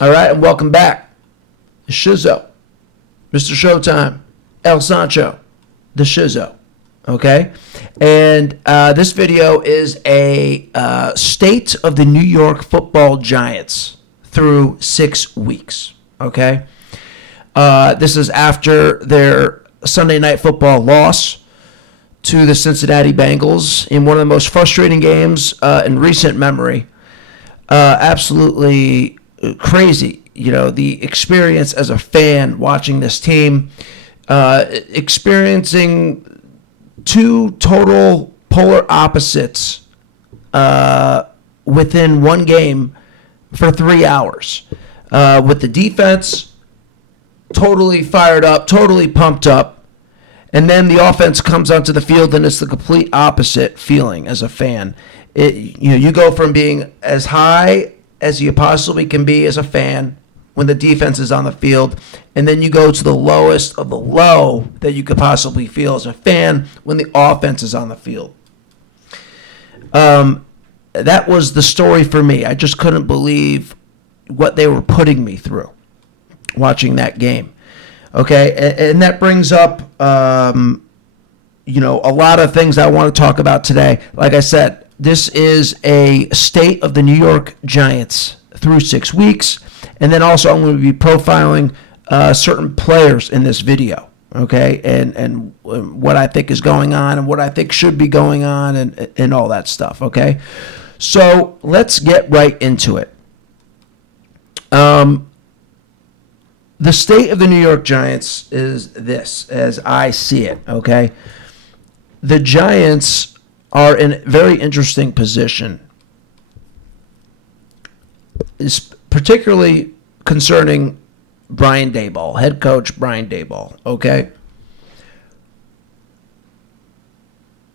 All right, and welcome back. Shizow, Mr. Showtime, El Sancho, the Shizow. Okay? And this video is a state of the New York football Giants through 6 weeks. Okay? This is after their Sunday Night Football loss to the Cincinnati Bengals in one of the most frustrating games in recent memory. Absolutely crazy. You know, the experience as a fan watching this team, experiencing two total polar opposites within one game for 3 hours. With the defense totally fired up, totally pumped up, and then the offense comes onto the field and it's the complete opposite feeling as a fan. You go from being as high as you possibly can be as a fan when the defense is on the field, and then you go to the lowest of the low that you could possibly feel as a fan when the offense is on the field. That was the story for me. I just couldn't believe what they were putting me through watching that game. Okay, and that brings up a lot of things I want to talk about today. Like I said, this is a state of the New York Giants through 6 weeks. And then also I'm going to be profiling certain players in this video, okay, and what I think is going on and what I think should be going on and all that stuff, okay. So let's get right into it. The state of the New York Giants is this, as I see it, okay. The Giants are in a very interesting position, particularly concerning Brian Daboll, head coach Brian Daboll, okay?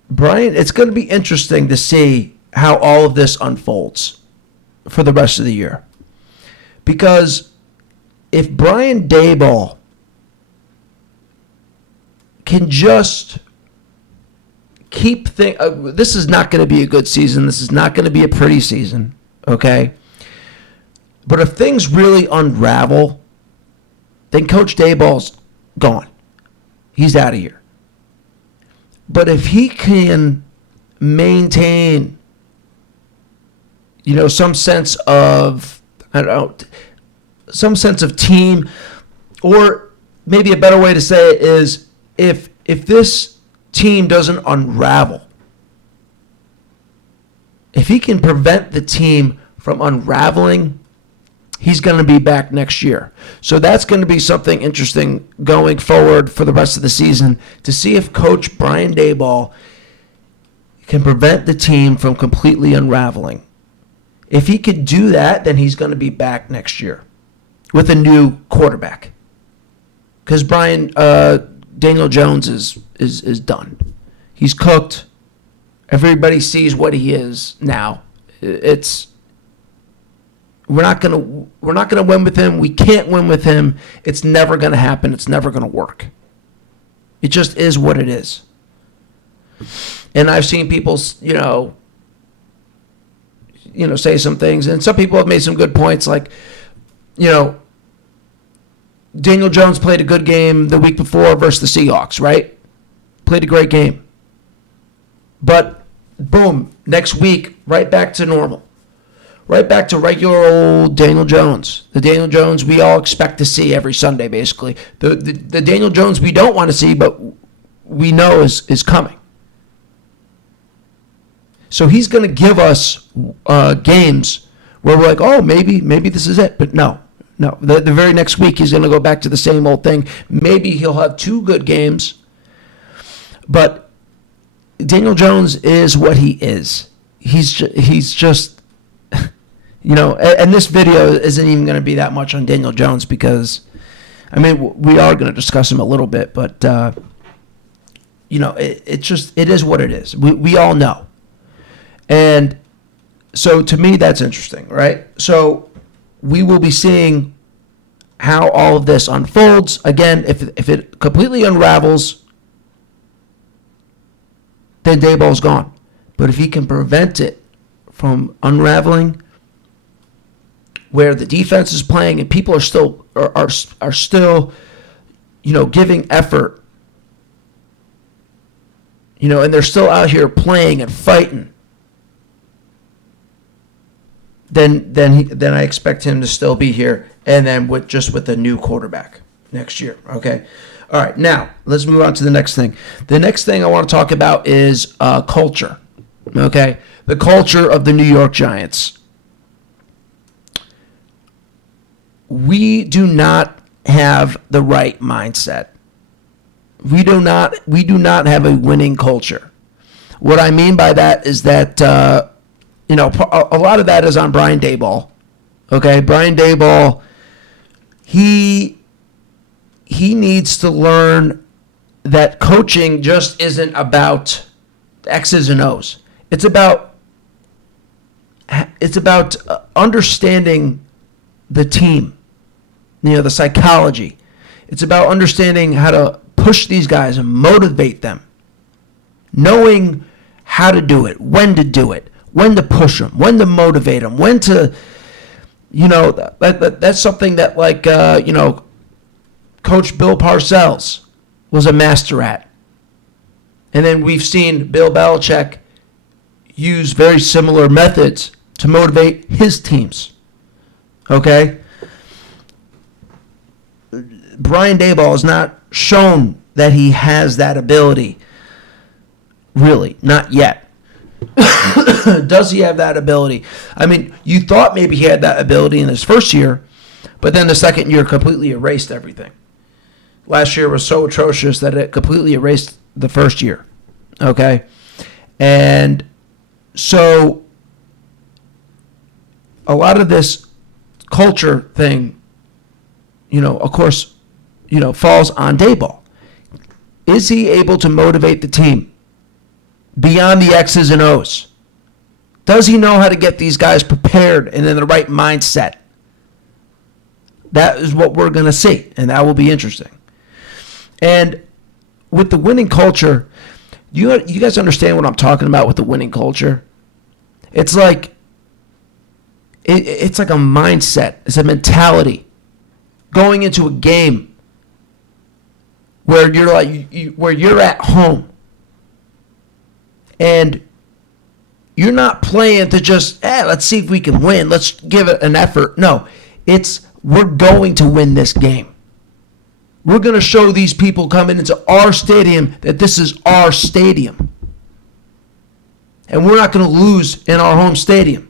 Brian, it's going to be interesting to see how all of this unfolds for the rest of the year. Because if Brian Daboll can just keep things, this is not going to be a good season. This is not going to be a pretty season, okay? But if things really unravel, then Coach Daboll's gone. He's out of here. But if he can maintain, some sense of, some sense of team, or maybe a better way to say it is, if this team doesn't unravel, if he can prevent the team from unraveling, he's going to be back next year. So that's going to be something interesting going forward for the rest of the season to see if Coach Brian Daboll can prevent the team from completely unraveling. If he could do that, then he's going to be back next year with a new quarterback. Because Daniel Jones is done. He's cooked. Everybody sees what he is now. We're not gonna win with him. We can't win with him. It's never gonna happen. It's never gonna work. It just is what it is. And I've seen people, say some things, and some people have made some good points, like, Daniel Jones played a good game the week before versus the Seahawks, right? Played a great game. But boom, next week, right back to normal. Right back to regular old Daniel Jones. The Daniel Jones we all expect to see every Sunday, basically. The Daniel Jones we don't want to see, but we know is coming. So he's going to give us games where we're like, oh, maybe this is it. But no. The very next week he's going to go back to the same old thing. Maybe he'll have 2 good games. But Daniel Jones is what he is. He's just... and this video isn't even going to be that much on Daniel Jones because, we are going to discuss him a little bit, but, it is what it is. We all know. And so to me, that's interesting, right? So we will be seeing how all of this unfolds. Again, if it completely unravels, then Daboll's gone. But if he can prevent it from unraveling, where the defense is playing and people are still, giving effort, and they're still out here playing and fighting, then I expect him to still be here, and then with a new quarterback next year. Okay. All right. Now let's move on to the next thing. The next thing I want to talk about is culture. Okay, the culture of the New York Giants. We do not have the right mindset. We do not have a winning culture. What I mean by that is that a lot of that is on Brian Daboll. Okay, Brian Daboll, he needs to learn that coaching just isn't about X's and O's. It's about understanding the team, the psychology. It's about understanding how to push these guys and motivate them, knowing how to do it, when to push them, when to motivate them, when to, that's something that Coach Bill Parcells was a master at. And then we've seen Bill Belichick use very similar methods to motivate his teams. Okay? Brian Daboll has not shown that he has that ability. Really, not yet. Does he have that ability? I mean, you thought maybe he had that ability in his first year, but then the second year completely erased everything. Last year was so atrocious that it completely erased the first year. Okay? And so a lot of this culture thing, of course, falls on Daboll. Is he able to motivate the team beyond the X's and O's? Does he know how to get these guys prepared and in the right mindset? That is what we're going to see, and that will be interesting. And with the winning culture, you guys understand what I'm talking about with the winning culture? It's like it's like a mindset. It's a mentality going into a game where you're at home and you're not playing to just let's see if we can win. Let's give it an effort. No, we're going to win this game. We're going to show these people coming into our stadium that this is our stadium. And we're not going to lose in our home stadium.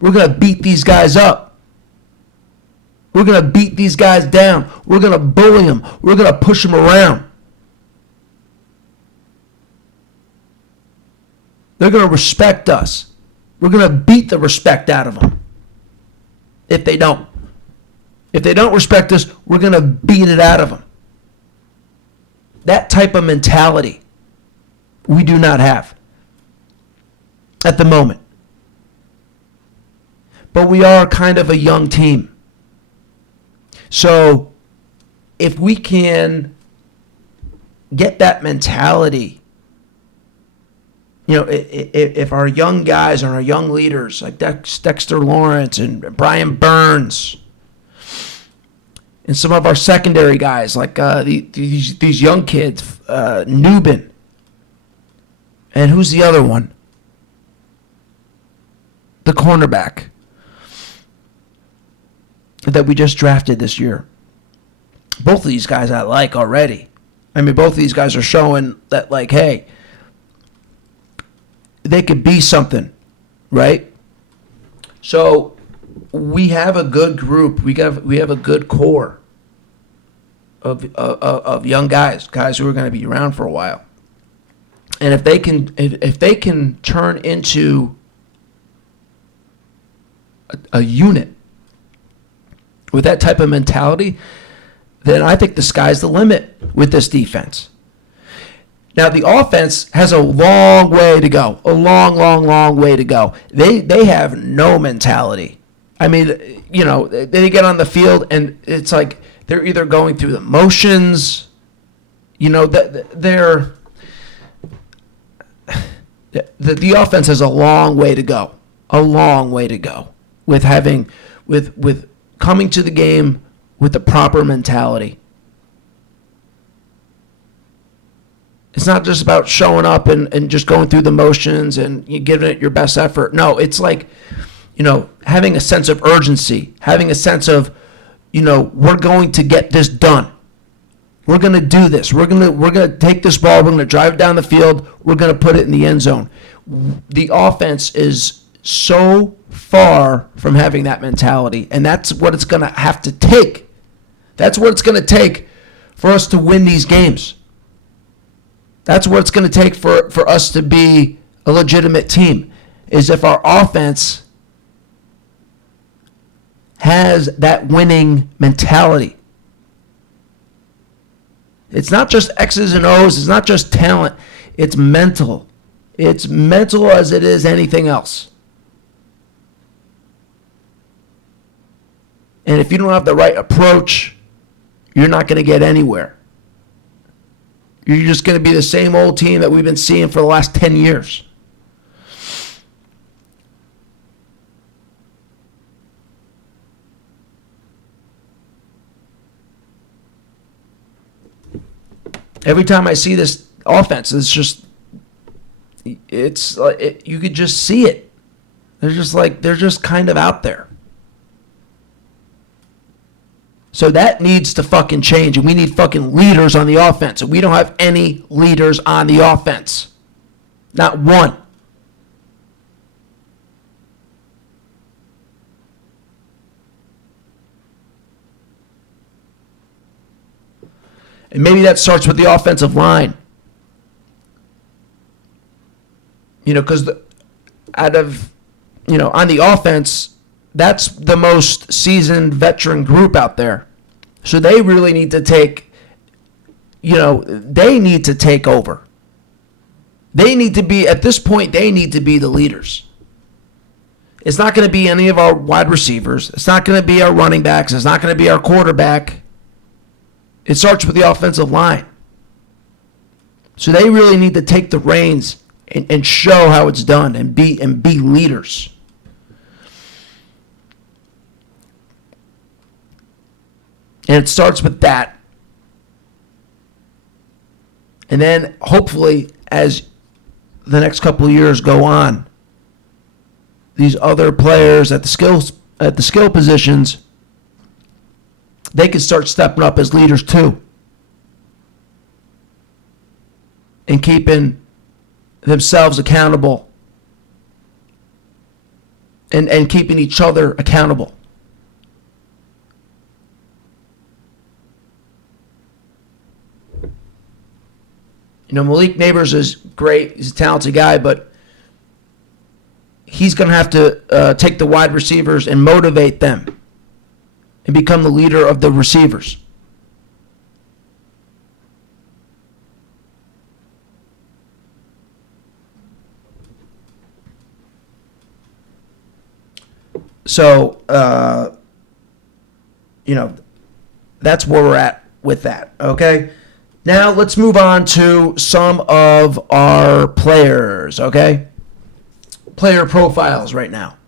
We're going to beat these guys up. We're going to beat these guys down. We're going to bully them. We're going to push them around. They're going to respect us. We're going to beat the respect out of them if they don't. If they don't respect us, we're going to beat it out of them. That type of mentality we do not have at the moment. But we are kind of a young team. So if we can get that mentality, if our young guys and our young leaders like Dexter Lawrence and Brian Burns, and some of our secondary guys, like these young kids, Nubin. And who's the other one? The cornerback that we just drafted this year. Both of these guys I like already. I mean, both of these guys are showing that, hey, they could be something, right? So we have a good group. We have a good core of young guys who are going to be around for a while. And if they can turn into a unit with that type of mentality, then I think the sky's the limit with this defense. Now, the offense has a long way to go. A long, long, long way to go. They have no mentality. I mean, they get on the field and it's like they're either going through the motions, the offense has a long way to go. A long way to go with with coming to the game with the proper mentality. It's not just about showing up and just going through the motions and you giving it your best effort. No, it's like, having a sense of urgency, having a sense of, we're going to get this done. We're going to do this. We're going to take this ball. We're going to drive it down the field. We're going to put it in the end zone. The offense is so far from having that mentality, and that's what it's going to have to take. That's what it's going to take for us to win these games. That's what it's going to take for us to be a legitimate team, is if our offense has that winning mentality. It's not just X's and O's. It's not just talent. It's mental. It's mental as it is anything else. And if you don't have the right approach, you're not going to get anywhere. You're just going to be the same old team that we've been seeing for the last 10 years. Every time I see this offense, it's like you could just see it. They're just kind of out there. So that needs to fucking change, and we need fucking leaders on the offense. And we don't have any leaders on the offense. Not one. And maybe that starts with the offensive line. Because on the offense, that's the most seasoned veteran group out there. So they really need to take, they need to take over. They need to be, at this point, they need to be the leaders. It's not going to be any of our wide receivers. It's not going to be our running backs. It's not going to be our quarterback. It starts with the offensive line. So they really need to take the reins and show how it's done and be leaders. And it starts with that. And then hopefully as the next couple of years go on, these other players at the skill positions, they can start stepping up as leaders too. And keeping themselves accountable. And keeping each other accountable. Malik Neighbors is great. He's a talented guy, but he's going to have to take the wide receivers and motivate them and become the leader of the receivers. So, that's where we're at with that, okay? Now, let's move on to some of our players, okay? Player profiles right now.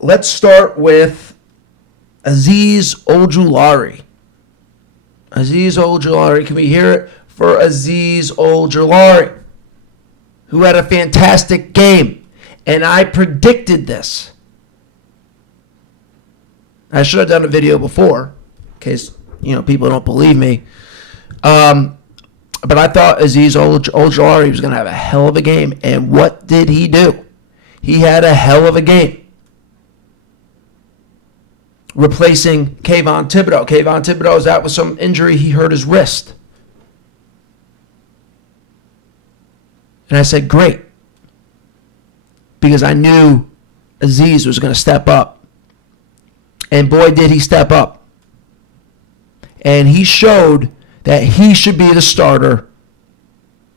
Let's start with Azeez Ojulari. Azeez Ojulari. Can we hear it for Azeez Ojulari, who had a fantastic game? And I predicted this. I should have done a video before, in case people don't believe me. But I thought Azeez Ojulari was going to have a hell of a game. And what did he do? He had a hell of a game. Replacing Kayvon Thibodeaux. Kayvon Thibodeaux was out with some injury. He hurt his wrist. And I said, great. Because I knew Azeez was going to step up. And boy, did he step up. And he showed that he should be the starter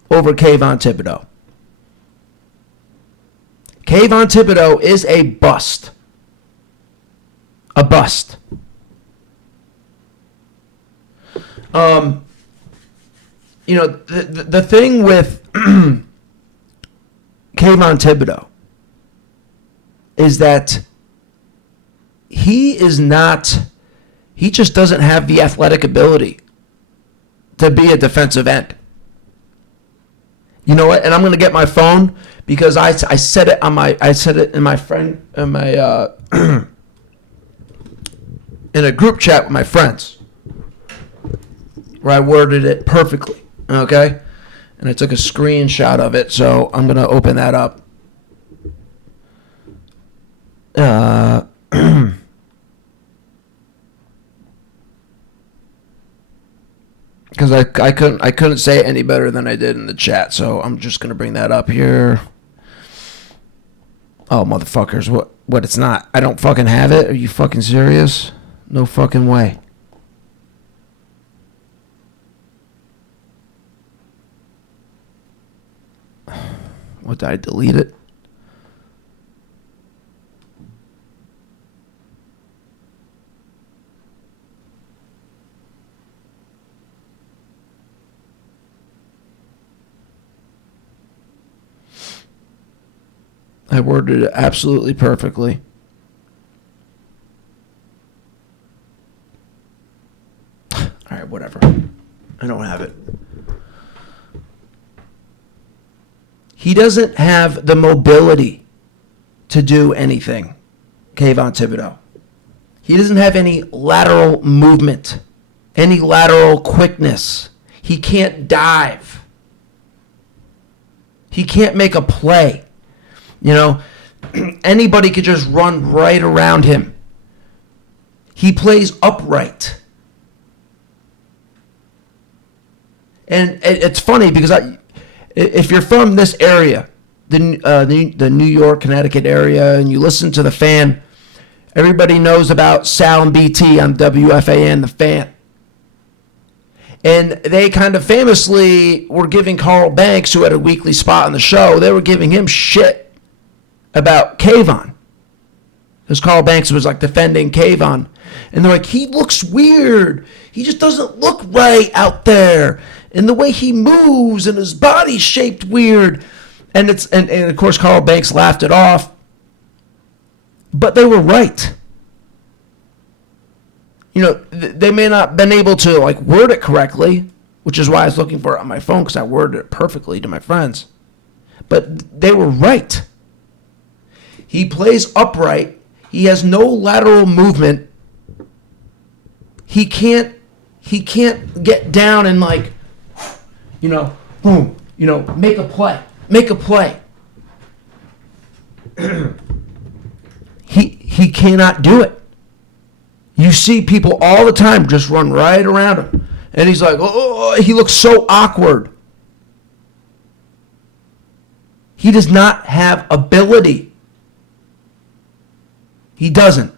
over Kayvon Thibodeaux. Kayvon Thibodeaux is a bust. A bust. The thing with Kayvon Thibodeaux is that he just doesn't have the athletic ability to be a defensive end. You know what? And I'm going to get my phone because I said it in my friend in my in a group chat with my friends where I worded it perfectly. Okay? And I took a screenshot of it, so I'm going to open that up. Because I couldn't say it any better than I did in the chat, so I'm just gonna bring that up here. Oh, motherfuckers, what it's not? I don't fucking have it? Are you fucking serious? No fucking way. What, did I delete it? I worded it absolutely perfectly. All right, whatever. I don't have it. He doesn't have the mobility to do anything, Kayvon Thibodeaux. He doesn't have any lateral movement, any lateral quickness. He can't dive. He can't make a play. You know, anybody could just run right around him. He plays upright. And it's funny because if you're from this area, the New York, Connecticut area, and you listen to The Fan, everybody knows about Sal and BT on WFAN, The Fan. And they kind of famously were giving Carl Banks, who had a weekly spot on the show, they were giving him shit about Kayvon. Because Carl Banks was like defending Kayvon. And they're like, he looks weird. He just doesn't look right out there. And the way he moves and his body's shaped weird. And of course Carl Banks laughed it off. But they were right. You know, they may not have been able to like word it correctly, which is why I was looking for it on my phone because I worded it perfectly to my friends. But they were right. He plays upright. He has no lateral movement. He can't get down and like, you know, boom, you know, make a play. Make a play. He cannot do it. You see people all the time just run right around him. And he's like, oh, he looks so awkward. He does not have ability. He doesn't.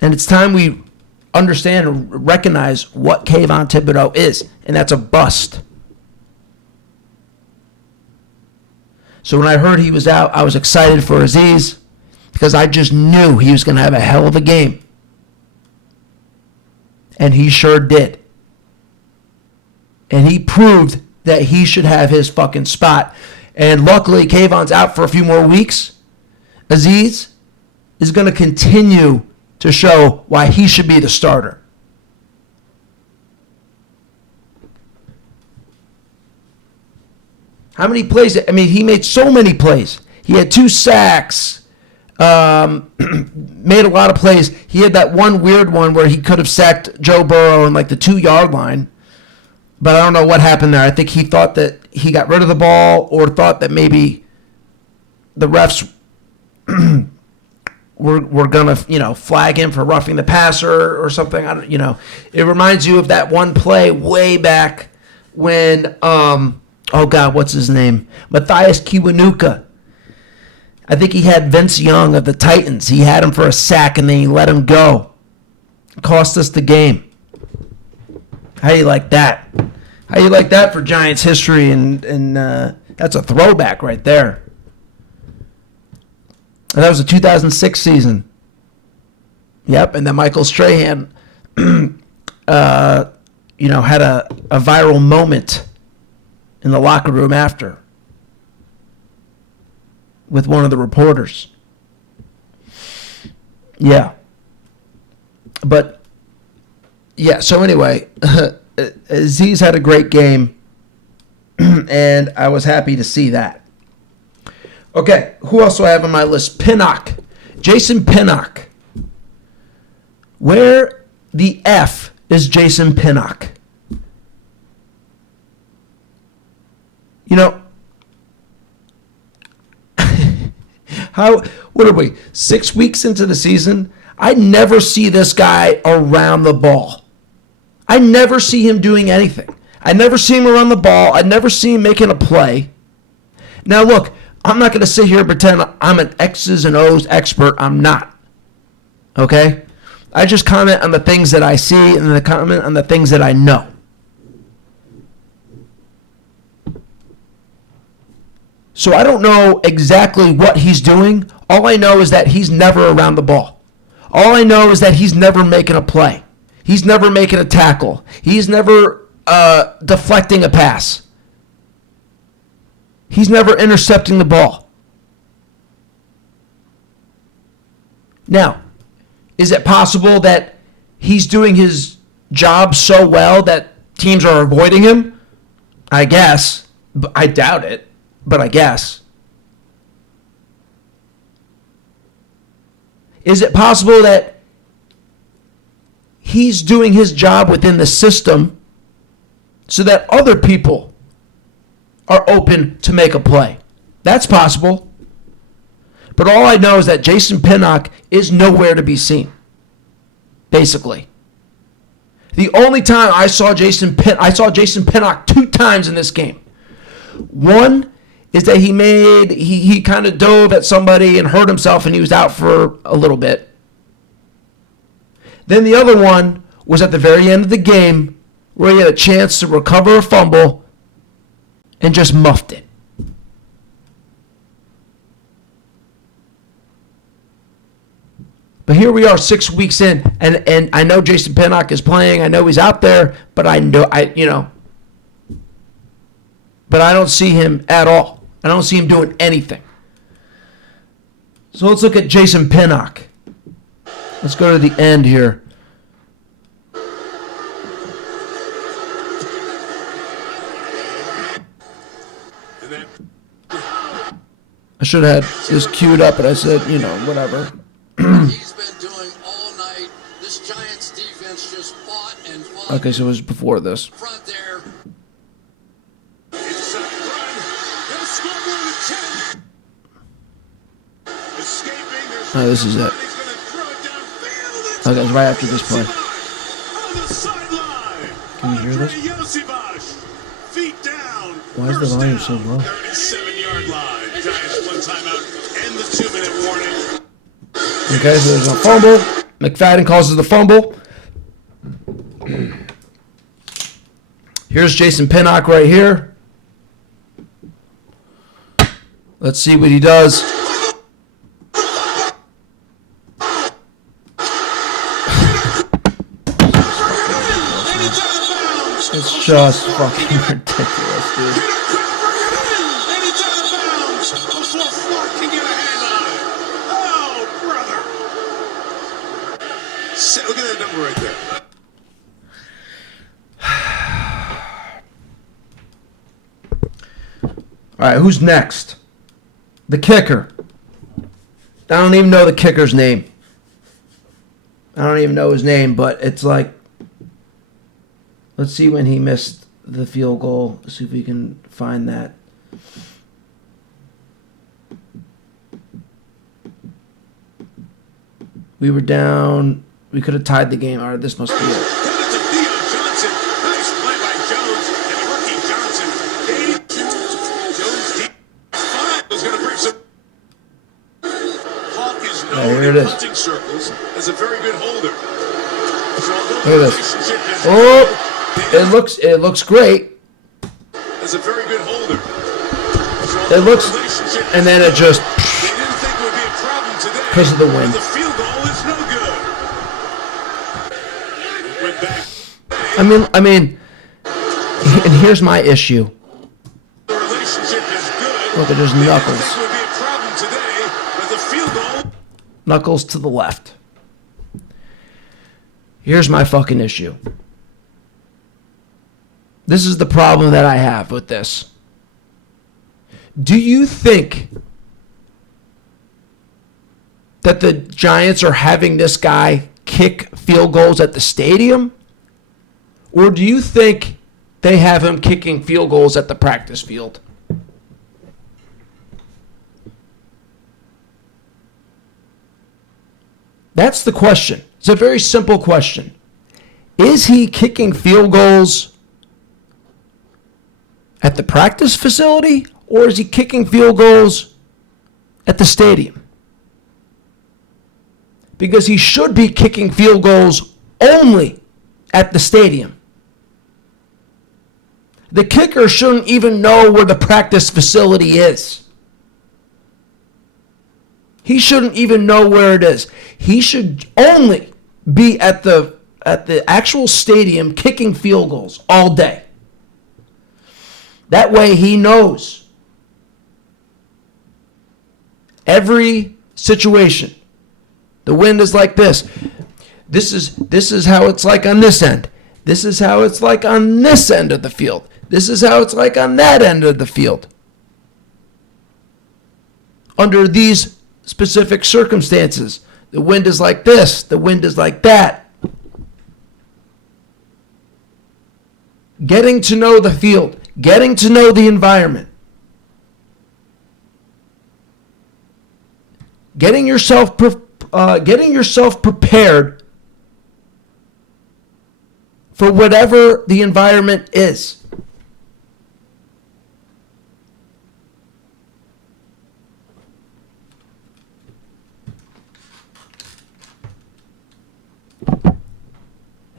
And it's time we understand and recognize what Kayvon Thibodeaux is, and that's a bust. So when I heard he was out, I was excited for Aziz because I just knew he was going to have a hell of a game. And he sure did. And he proved that he should have his fucking spot. And luckily, Kayvon's out for a few more weeks. Aziz is going to continue to show why he should be the starter. How many plays? I mean, he made so many plays. He had 2 sacks, made a lot of plays. He had that one weird one where he could have sacked Joe Burrow on like the 2-yard line. But I don't know what happened there. I think he thought that he got rid of the ball or thought that maybe the refs were going to, you know, flag him for roughing the passer or something. I don't, you know, it reminds you of that one play way back when, oh God, what's his name? Matthias Kiwanuka. I think he had Vince Young of the Titans. He had him for a sack and then he let him go. It cost us the game. How do you like that? How do you like that for Giants history? And that's a throwback right there. And that was the 2006 season. Yep, and then Michael Strahan, had a viral moment in the locker room after. with one of the reporters. Yeah. But, yeah, so anyway, Aziz had a great game, and I was happy to see that. Okay, who else do I have on my list? Pinnock. Jason Pinnock. Where the F is Jason Pinnock? You know, what are we, 6 weeks into the season? I never see this guy around the ball. I never see him doing anything. I never see him around the ball. I never see him making a play. Now, look, I'm not going to sit here and pretend I'm an X's and O's expert. I'm not. Okay? I just comment on the things that I see and then comment on the things that I know. So I don't know exactly what he's doing. All I know is that he's never around the ball. All I know is that he's never making a play. He's never making a tackle. He's never deflecting a pass. He's never intercepting the ball. Now, is it possible that he's doing his job so well that teams are avoiding him? I guess. But I doubt it, but I guess. Is it possible that he's doing his job within the system so that other people are open to make a play? That's possible. But all I know is that Jason Pinnock is nowhere to be seen, basically. The only time I saw Jason Pinnock 2 times in this game. One is that he kind of dove at somebody and hurt himself and he was out for a little bit. Then the other one was at the very end of the game where he had a chance to recover a fumble and just muffed it. But here we are 6 weeks in, and I know Jason Pinnock is playing. I know he's out there, but but I don't see him at all. I don't see him doing anything. So let's look at Jason Pinnock. Let's go to the end here. I should have had this queued up, but I said, whatever. He's been doing all night. This Giants defense just fought and fought. Okay, so it was before this. Front there. Inside run. They'll score more than 10. Escaping. Oh, this is it. He's going to throw it downfield. Okay, it's right after this play. On the sideline. Can you hear this? Yosivash. Feet down. Why is the volume so low? 37-yard line. Giants 1 timeout and the 2-minute warning. Okay, so there's a fumble. McFadden causes the fumble. Here's Jason Pinnock right here. Let's see what he does. It's just fucking ridiculous, dude. Look at that number right there. All right, who's next? The kicker. I don't even know the kicker's name. I don't even know his name, but it's like, let's see when he missed the field goal. See if we can find that. We were down. We could have tied the game. All right, this must be it. Johnson. Nice play by Jones and the rookie Johnson. 82. Jones deep. 5 was going to bring some. Hawk is known Here it in is. hunting circles as a very good holder. Look at this. Oh, it looks great. As a very good holder. It looks, and then it just, They didn't think it would be a problem today. because of the wind. The field goal is no good. Went back. I mean, and here's my issue. The relationship is good. Look at his They didn't knuckles. think it would be a problem knuckles to the left. Here's my fucking issue. This is the problem that I have with this. Do you think that the Giants are having this guy kick field goals at the stadium? Or do you think they have him kicking field goals at the practice field? That's the question. It's a very simple question. Is he kicking field goals at the practice facility, or is he kicking field goals at the stadium? Because he should be kicking field goals only at the stadium. The kicker shouldn't even know where the practice facility is. He shouldn't even know where it is. He should only be at the actual stadium kicking field goals all day. That way he knows every situation. The wind is like this. This is how it's like on this end. This is how it's like on this end of the field. This is how it's like on that end of the field. Under these specific circumstances, the wind is like this, the wind is like that. Getting to know the field, getting to know the environment. Getting yourself prepared for whatever the environment is.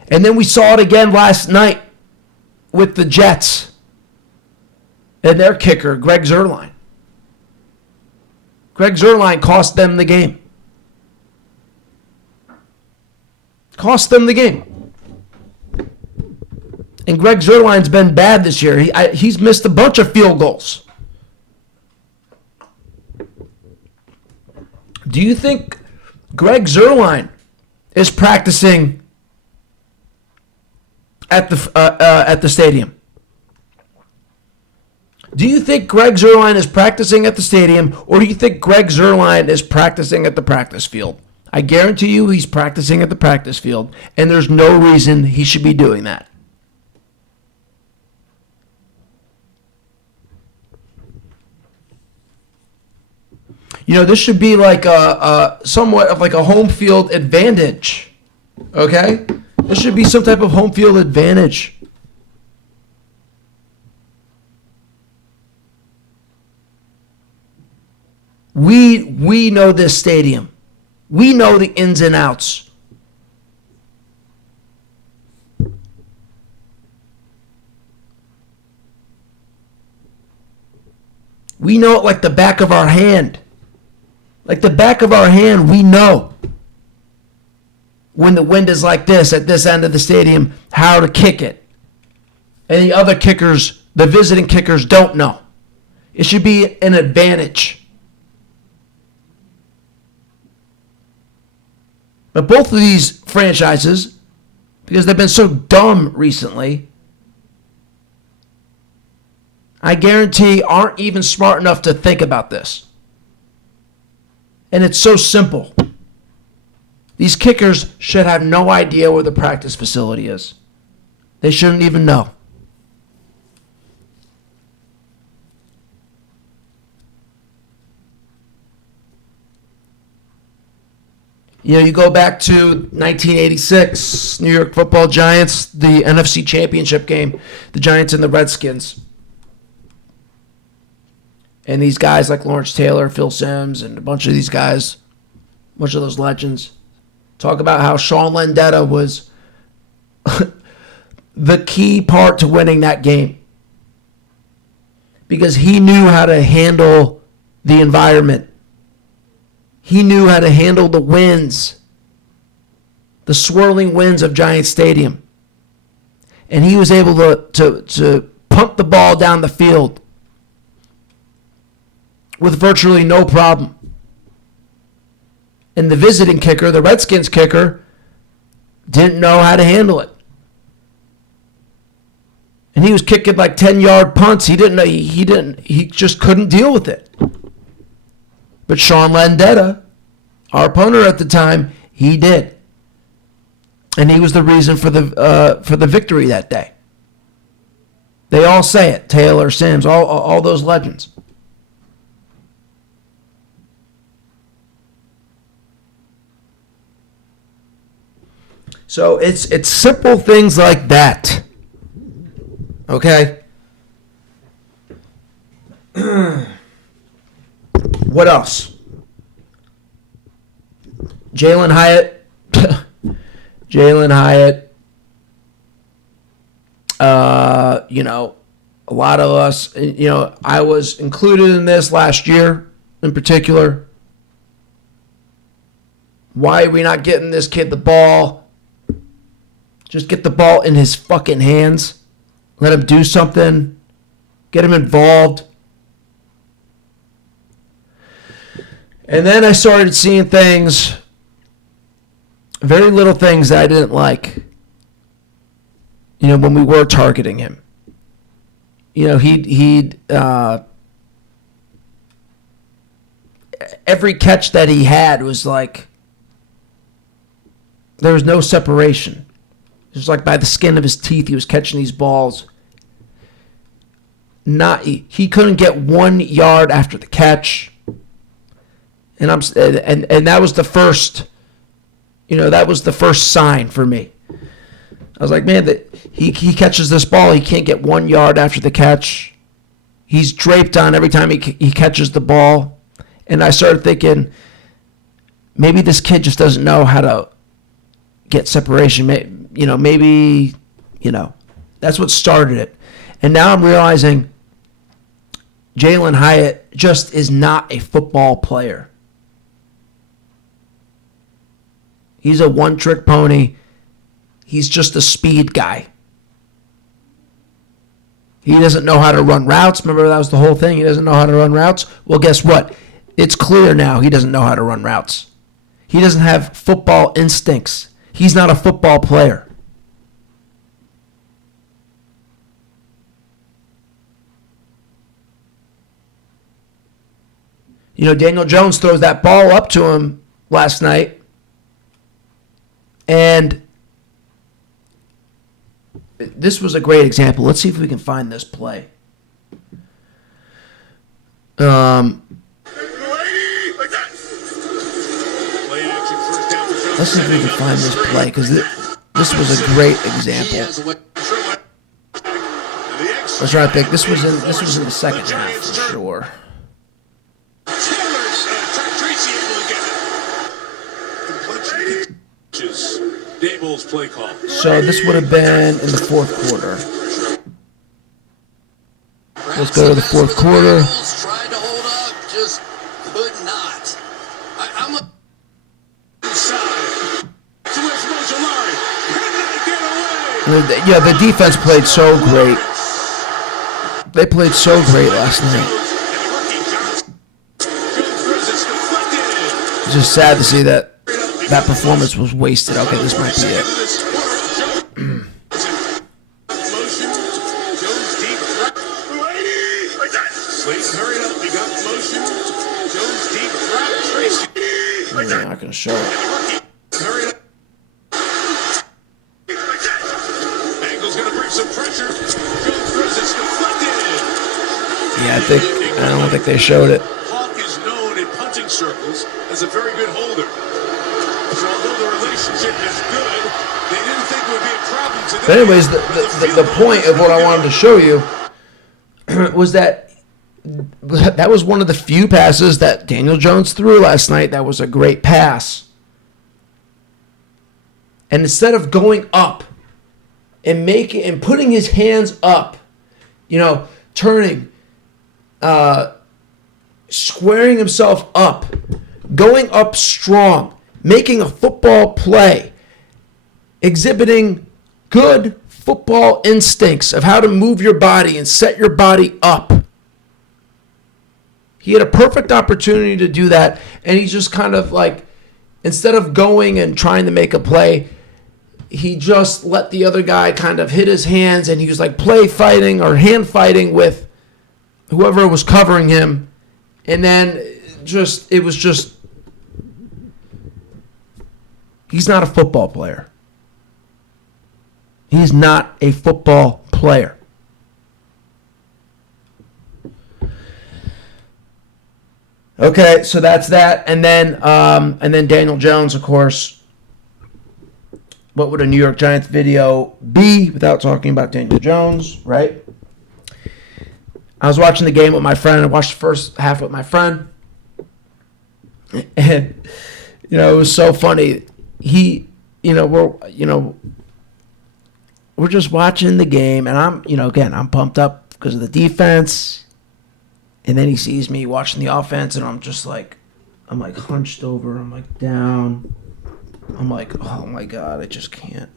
And then we saw it again last night with the Jets and their kicker, Greg Zuerlein. Greg Zuerlein cost them the game. Cost them the game. And Greg Zuerlein's been bad this year. He's missed a bunch of field goals. Do you think Greg Zuerlein is practicing at the stadium? Do you think Greg Zuerlein is practicing at the stadium, or do you think Greg Zuerlein is practicing at the practice field? I guarantee you he's practicing at the practice field, and there's no reason he should be doing that. You know, this should be like somewhat of like a home field advantage, okay? There should be some type of home field advantage. We know this stadium. We know the ins and outs. We know it like the back of our hand. Like the back of our hand, we know when the wind is like this at this end of the stadium, how to kick it. And the other kickers, the visiting kickers, don't know. It should be an advantage. But both of these franchises, because they've been so dumb recently, I guarantee aren't even smart enough to think about this. And it's so simple. These kickers should have no idea where the practice facility is. They shouldn't even know. You know, you go back to 1986, New York Football Giants, the NFC Championship game, the Giants and the Redskins. And these guys like Lawrence Taylor, Phil Simms, and a bunch of these guys, a bunch of those legends, talk about how Sean Landeta was the key part to winning that game. Because he knew how to handle the environment. He knew how to handle the winds, the swirling winds of Giant Stadium. And he was able to pump the ball down the field with virtually no problem. And the visiting kicker, the Redskins kicker, didn't know how to handle it. And he was kicking like 10-yard punts. He just couldn't deal with it. But Sean Landeta, our opponent at the time, he did. And he was the reason for the victory that day. They all say it. Taylor, Sims, all those legends. So it's simple things like that. Okay? What else? Jalin Hyatt. Jalin Hyatt. A lot of us, I was included in this last year in particular. Why are we not getting this kid the ball? Just get the ball in his fucking hands. Let him do something. Get him involved. And then I started seeing things, very little things that I didn't like, when we were targeting him. Every catch that he had was like, there was no separation. It was like by the skin of his teeth, he was catching these balls. He couldn't get 1 yard after the catch. And that was the first, that was the first sign for me. I was like, man, that he catches this ball, he can't get 1 yard after the catch. He's draped on every time he catches the ball. And I started thinking, maybe this kid just doesn't know how to get separation. Maybe that's what started it. And now I'm realizing Jalin Hyatt just is not a football player. He's a one-trick pony. He's just a speed guy. He doesn't know how to run routes. Remember, that was the whole thing. He doesn't know how to run routes. Well, guess what? It's clear now he doesn't know how to run routes. He doesn't have football instincts. He's not a football player. Daniel Jones throws that ball up to him last night, and this was a great example. Let's see if we can find this play. Let's see if we can find this play, because this was a great example. Let's try to think. This was in the second half for sure. Play call. So this would have been in the fourth quarter. Let's go to the fourth quarter. Tried to hold up, just could not. I'm Yeah, the defense played so great. They played so great last night. It's just sad to see that performance was wasted. Okay, this might be it. They're not going to show it. Yeah, I don't think they showed it. Hawk is known in punting circles as a very good holder. So although the relationship is good, they didn't think it would be a problem today. But anyways, the point of what I wanted to show you was that was one of the few passes that Daniel Jones threw last night that was a great pass. And instead of going up and putting his hands up, turning, squaring himself up, going up strong, making a football play, exhibiting good football instincts of how to move your body and set your body up. He had a perfect opportunity to do that, and he just kind of instead of going and trying to make a play, he just let the other guy kind of hit his hands, and he was like play fighting or hand fighting with whoever was covering him. And then it was just, he's not a football player. He's not a football player. Okay, so that's that. And then Daniel Jones, of course. What would a New York Giants video be without talking about Daniel Jones, right? I was watching the game with my friend. I watched the first half with my friend. And, it was so funny. We're just watching the game, and I'm pumped up because of the defense. And then he sees me watching the offense, and I'm hunched over. I'm like down. I'm like, oh my God, I just can't.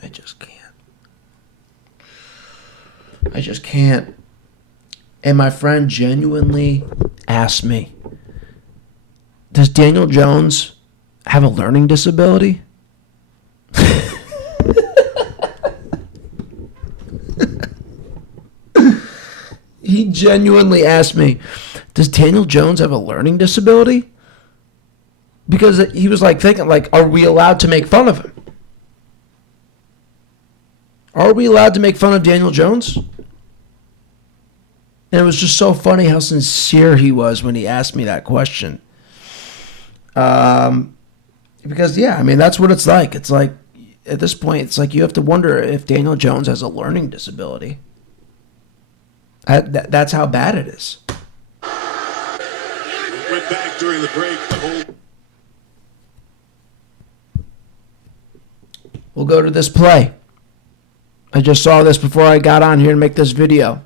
And my friend genuinely asked me, does Daniel Jones have a learning disability? He genuinely asked me, does Daniel Jones have a learning disability? Because he was thinking, are we allowed to make fun of him? Are we allowed to make fun of Daniel Jones? And it was just so funny how sincere he was when he asked me that question. Because, that's what it's like. It's like, at this point, it's like you have to wonder if Daniel Jones has a learning disability. That's how bad it is. Went back during the break. We'll go to this play. I just saw this before I got on here to make this video.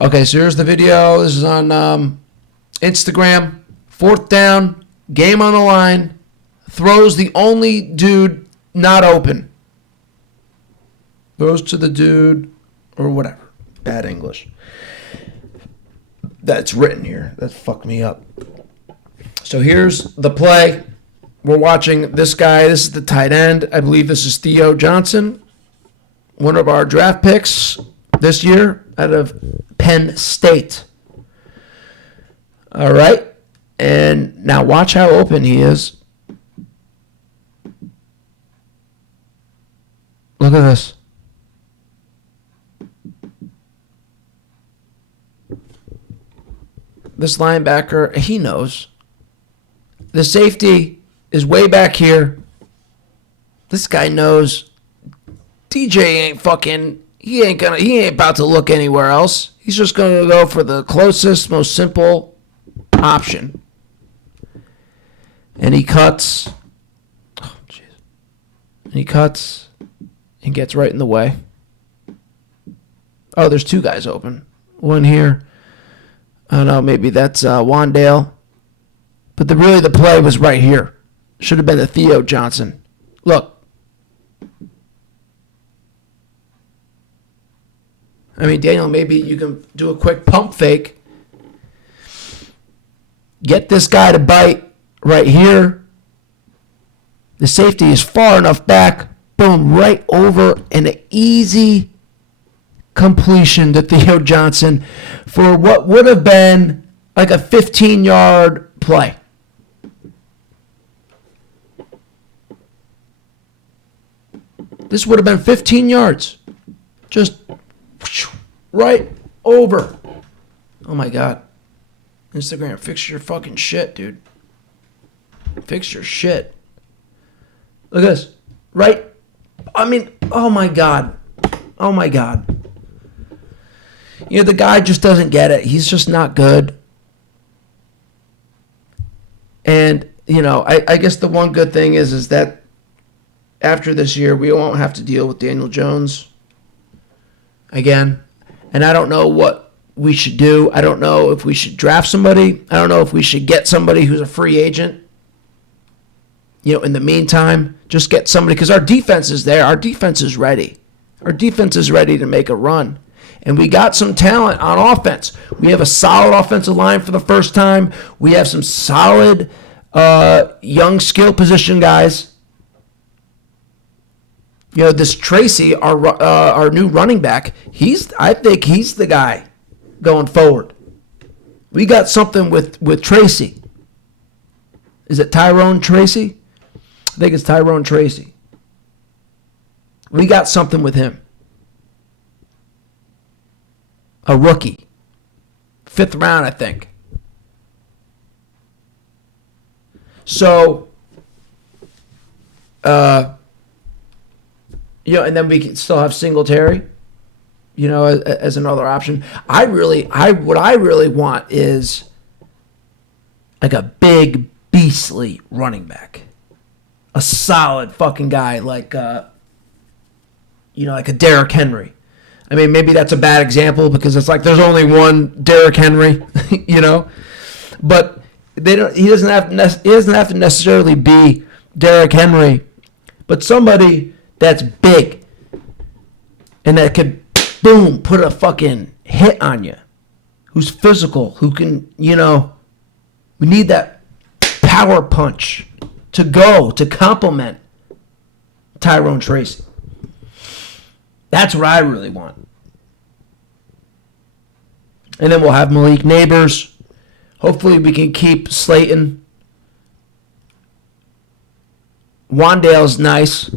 Okay, so here's the video. This is on Instagram. 4th down, game on the line. Throws the only dude not open. Throws to the dude, or whatever. Bad English. That's written here. That fucked me up. So here's the play. We're watching this guy. This is the tight end. I believe this is Theo Johnson, one of our draft picks this year out of Penn State. All right. And now watch how open he is. Look at this. This linebacker, he knows. The safety is way back here. This guy knows DJ ain't he ain't about to look anywhere else. He's just going to go for the closest, most simple option. And he cuts. Oh, jeez. And he cuts and gets right in the way. Oh, there's two guys open. One here. I don't know, maybe that's Wandale. But the play was right here. Should have been the Theo Johnson. Look. I mean, Daniel, maybe you can do a quick pump fake. Get this guy to bite right here. The safety is far enough back. Boom, right over, and an easy completion to Theo Johnson for what would have been like a 15-yard play. This would have been 15 yards. Just right over. Oh my God. Instagram, fix your fucking shit, dude. Fix your shit. Look at this. Right. I mean, oh my God. Oh my God. The guy just doesn't get it. He's just not good. And, I guess the one good thing is that after this year, we won't have to deal with Daniel Jones again. And I don't know what we should do. I don't know if we should draft somebody. I don't know if we should get somebody who's a free agent. In the meantime, just get somebody, because our defense is there. Our defense is ready. Our defense is ready to make a run. And we got some talent on offense. We have a solid offensive line for the first time. We have some solid young skill position guys. You know, this Tracy, our new running back, I think he's the guy going forward. We got something with Tracy. Is it Tyrone Tracy? I think it's Tyrone Tracy. We got something with him. A rookie. 5th round, I think. So, and then we can still have Singletary, as another option. What I really want is like a big, beastly running back. A solid fucking guy like a Derrick Henry. I mean, maybe that's a bad example because it's like there's only one Derrick Henry, But he doesn't have to necessarily be Derrick Henry, but somebody that's big and that could, boom, put a fucking hit on you. Who's physical, who can, we need that power punch to complement Tyrone Tracy. That's what I really want. And then we'll have Malik Neighbors. Hopefully we can keep Slayton. Wandale's nice.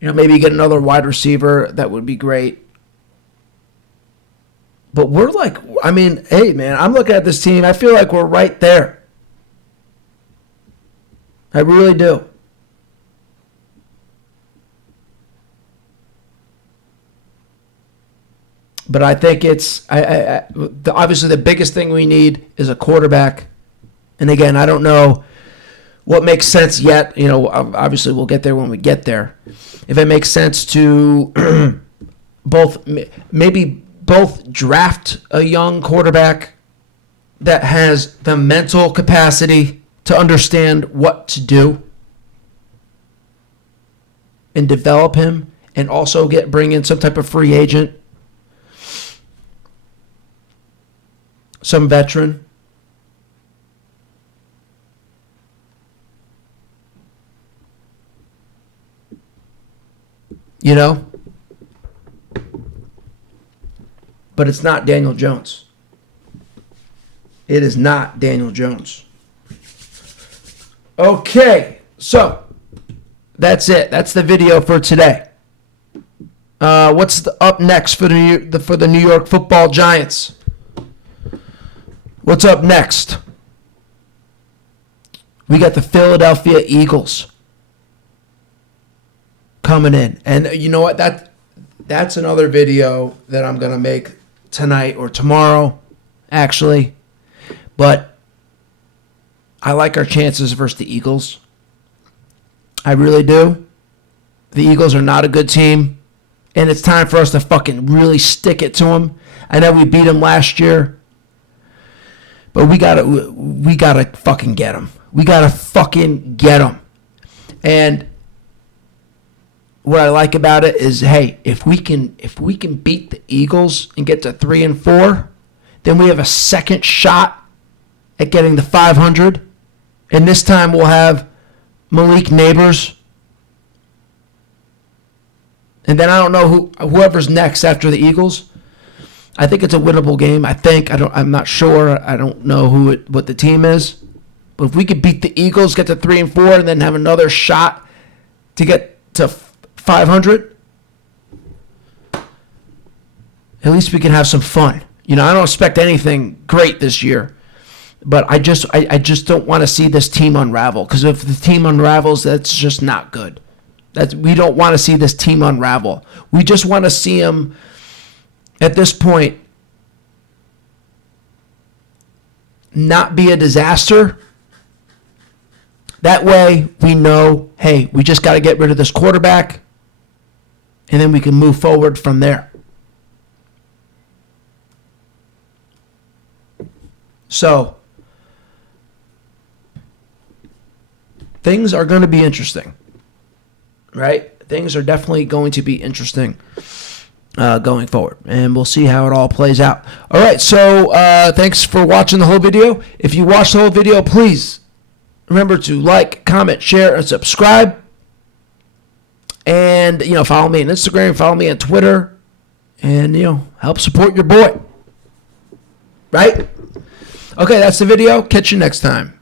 Maybe get another wide receiver. That would be great. But we're like, hey, man, I'm looking at this team. I feel like we're right there. I really do. But I think it's obviously the biggest thing we need is a quarterback. And again, I don't know what makes sense yet. Obviously we'll get there when we get there. If it makes sense to both draft a young quarterback that has the mental capacity to understand what to do and develop him, and also bring in some type of free agent. Some veteran. But it's not Daniel Jones. It is not Daniel Jones. Okay, so that's it. That's the video for today. What's up next for the New York Football Giants? What's up next? We got the Philadelphia Eagles coming in. And you know what? That's another video that I'm going to make tonight or tomorrow, actually. But I like our chances versus the Eagles. I really do. The Eagles are not a good team. And it's time for us to fucking really stick it to them. I know we beat them last year. But we gotta fucking get them. We gotta fucking get them. And what I like about it is, hey, if we can beat the Eagles and get to 3-4, then we have a second shot at getting the 500. And this time we'll have Malik Neighbors. And then I don't know whoever's next after the Eagles. I think it's a winnable game. I'm not sure. I don't know what the team is. But if we could beat the Eagles, get to 3-4, and then have another shot to get to 500, at least we can have some fun. I don't expect anything great this year, but I just don't want to see this team unravel. Because if the team unravels, that's just not good. We don't want to see this team unravel. We just want to see them. At this point, not be a disaster. That way, we know, hey, we just got to get rid of this quarterback, and then we can move forward from there. So, things are going to be interesting, right? Things are definitely going to be interesting. going forward, and we'll see how it all plays out. All right, so thanks for watching the whole video. If you watched the whole video, please remember to like, comment, share, and subscribe. And, follow me on Instagram, follow me on Twitter, and, help support your boy. Right? Okay, that's the video. Catch you next time.